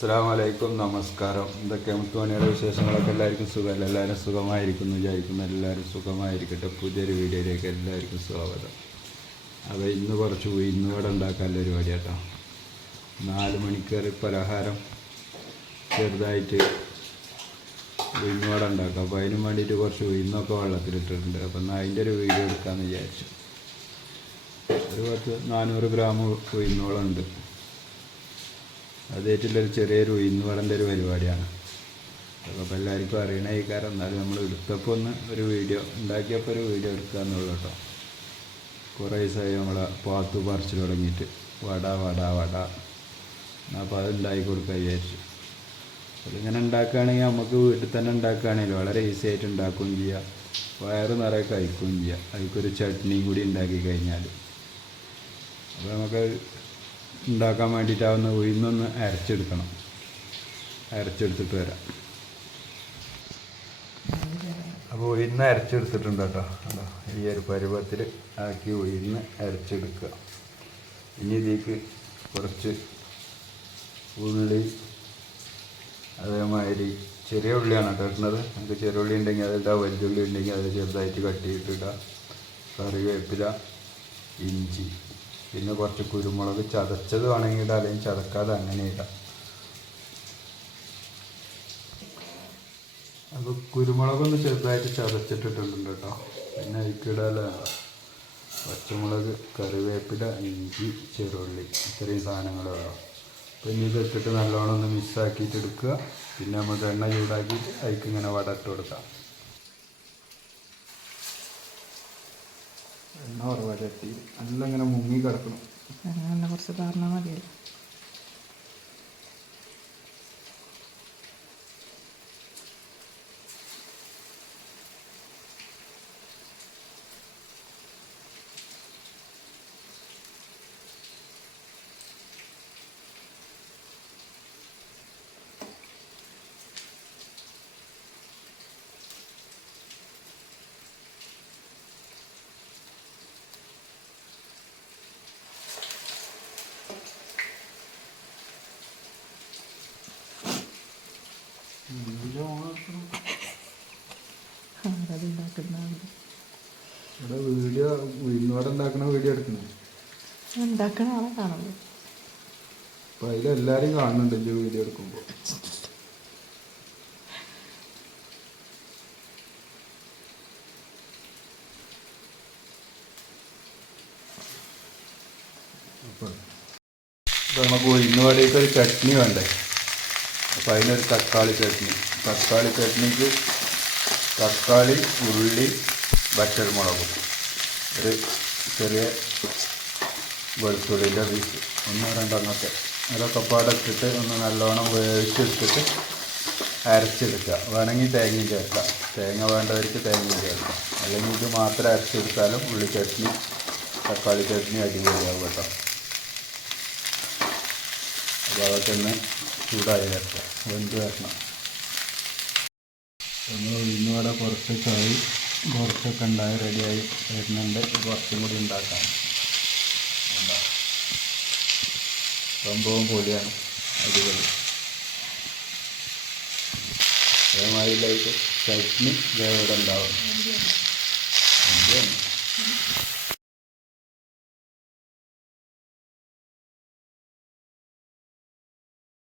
അസ്സലാമലൈക്കും, നമസ്കാരം. എന്തൊക്കെ മുത്തുമണിയുടെ വിശേഷങ്ങളൊക്കെ എല്ലാവർക്കും സുഖമല്ല? എല്ലാവരും സുഖമായിരിക്കുന്നു വിചാരിക്കുന്നു. എല്ലാവരും സുഖമായിരിക്കട്ടെ. പുതിയൊരു വീഡിയോയിലേക്ക് എല്ലാവർക്കും സ്വാഗതം. അപ്പോൾ ഇന്ന് കുറച്ച് ഉഴുന്നുവട ഉണ്ടാക്കാനുള്ള പരിപാടി കേട്ടോ. 4 മണിക്കേറി പലഹാരം ചെറുതായിട്ട് ഉഴുന്നുവട ഉണ്ടാക്കാം. അപ്പോൾ അതിന് വേണ്ടിയിട്ട് കുറച്ച് ഉഴുന്നൊക്കെ വെള്ളത്തിലിട്ടിട്ടുണ്ട്. അപ്പം എന്നാൽ അതിൻ്റെ ഒരു വീഡിയോ എടുക്കാമെന്ന് വിചാരിച്ചു. ഒരു 400 ഗ്രാം ഉഴുന്നോളം ഉണ്ട്. അതായിട്ടുള്ളൊരു ചെറിയൊരു ഉഴുന്നുവടൻ്റെ ഒരു പരിപാടിയാണ്. അപ്പോൾ എല്ലാവർക്കും അറിയണ ഈ കാര്യം. എന്നാലും നമ്മൾ എടുത്തപ്പോൾ ഒരു വീഡിയോ ഉണ്ടാക്കിയപ്പോൾ ഒരു വീഡിയോ എടുക്കുക എന്നുള്ളൂ കേട്ടോ. കുറേ ദിവസമായി നമ്മളെ പാത്തു പറിച്ചു തുടങ്ങിയിട്ട് വട അപ്പോൾ അത് ഉണ്ടാക്കി കൊടുക്കാൻ വിചാരിച്ചു. അതിങ്ങനെ ഉണ്ടാക്കുകയാണെങ്കിൽ നമുക്ക് വീട്ടിൽ തന്നെ ഉണ്ടാക്കുകയാണെങ്കിൽ വളരെ ഈസി ആയിട്ട് ഉണ്ടാക്കുകയും ചെയ്യാം, വയറ് നിറയെ കഴിക്കുകയും ചെയ്യാം. അതിൽക്കൊരു ചട്നിയും കൂടി ഉണ്ടാക്കി കഴിഞ്ഞാൽ അപ്പോൾ നമുക്ക് ഉണ്ടാക്കാൻ വേണ്ടിയിട്ടാവുന്ന ഉഴുന്നൊന്ന് അരച്ചെടുത്തിട്ട് വരാം. അപ്പോൾ ഉഴുന്ന് അരച്ചെടുത്തിട്ടുണ്ട് കേട്ടോ. അല്ലോ ഈ ഒരു പരുവത്തിൽ ആക്കി ഉഴുന്ന് അരച്ചെടുക്കുക. ഇനി ഇതിലേക്ക് കുറച്ച് ഉള്ളി, അതേമാതിരി ചെറിയ ഉള്ളിയാണ് കേട്ടോ ഇടുന്നത്. നമുക്ക് ചെറിയ ഉള്ളി ഉണ്ടെങ്കിൽ അതിടാം, വലിയുള്ളി ഉണ്ടെങ്കിൽ അത് ചെറുതായിട്ട് കട്ട് ചെയ്തിട്ടിടാം. കറിവേപ്പില, ഇഞ്ചി, പിന്നെ കുറച്ച് കുരുമുളക് ചതച്ചത് വേണമെങ്കിൽ ഇടാം, അല്ലെങ്കിൽ ചതക്കാതെ അങ്ങനെ ഇടാം. അപ്പോൾ കുരുമുളകൊന്ന് ചെറുതായിട്ട് ചതച്ചിട്ടിട്ടുണ്ട് കേട്ടോ. പിന്നെ അതിക്കിടാനാണ് പച്ചമുളക്, കറിവേപ്പില, ഇഞ്ചി, ചെറുള്ളി, ഇത്രയും സാധനങ്ങൾ വേണം. പിന്നെ ഇതിട്ടിട്ട് നല്ലോണം ഒന്ന് മിക്സാക്കിയിട്ട് എടുക്കുക. പിന്നെ നമുക്ക് എണ്ണ ചൂടാക്കിയിട്ട് അതിക്ക് ഇങ്ങനെ വട ഇട്ട് കൊടുക്കാം. എണ്ണ കുറവായിട്ട് നല്ല ഇങ്ങനെ മുങ്ങി കിടക്കണം. എണ്ണ കുറച്ച് പറഞ്ഞാൽ മതിയല്ലോ. ഇവിടെ വീഡിയോ ഉഴുന്നുവട ഉണ്ടാക്കുന്ന വീഡിയോ എടുക്കണേ, ഉണ്ടാക്കണ ആളെ കാണുള്ളൂ. അപ്പം അതിലെല്ലാവരും കാണുന്നുണ്ട് ഈ വീഡിയോ എടുക്കുമ്പോൾ. അപ്പോൾ നമുക്ക് ഉഴുന്നുവടയ്ക്ക് ഒരു ചട്നി വേണ്ടേ. അപ്പോൾ അതിനൊരു തക്കാളി ചട്നിക്ക് തക്കാളി, ഉള്ളി, വറ്റൽമുളകും, ഒരു ചെറിയ വെളുത്തുള്ളിൻ്റെ പീസ്, 1-2 അതൊക്കെ പാടിട്ടിട്ട് ഒന്ന് നല്ലോണം വേവിച്ചെടുത്തിട്ട് അരച്ചെടുക്കുക. വേണമെങ്കിൽ തേങ്ങയും ചേർക്കാം. തേങ്ങ വേണ്ടവർക്ക് തേങ്ങയും ചേർക്കാം, അല്ലെങ്കിൽ ഇത് മാത്രം അരച്ചെടുത്താലും ഉള്ളി ചട്നി, തക്കാളി ചട്നി അടിപൊളിയാവും കേട്ടോ. അപ്പോൾ അതൊക്കെ ഒന്ന് ചൂടായി വരട്ടെ, വെന്ത് വരണം. നമ്മൾ ഉഴുന്നുവട കുറച്ചൊക്കെ ഉണ്ടായി റെഡിയായി വരുന്നുണ്ട്. കുറച്ചും കൂടി ഉണ്ടാക്കാം. സംഭവം പൊടിയാണ്, അടിപൊളി. അതേമാതിരിയായിട്ട് ചട്നി ഇവിടെ ഉണ്ടാവും.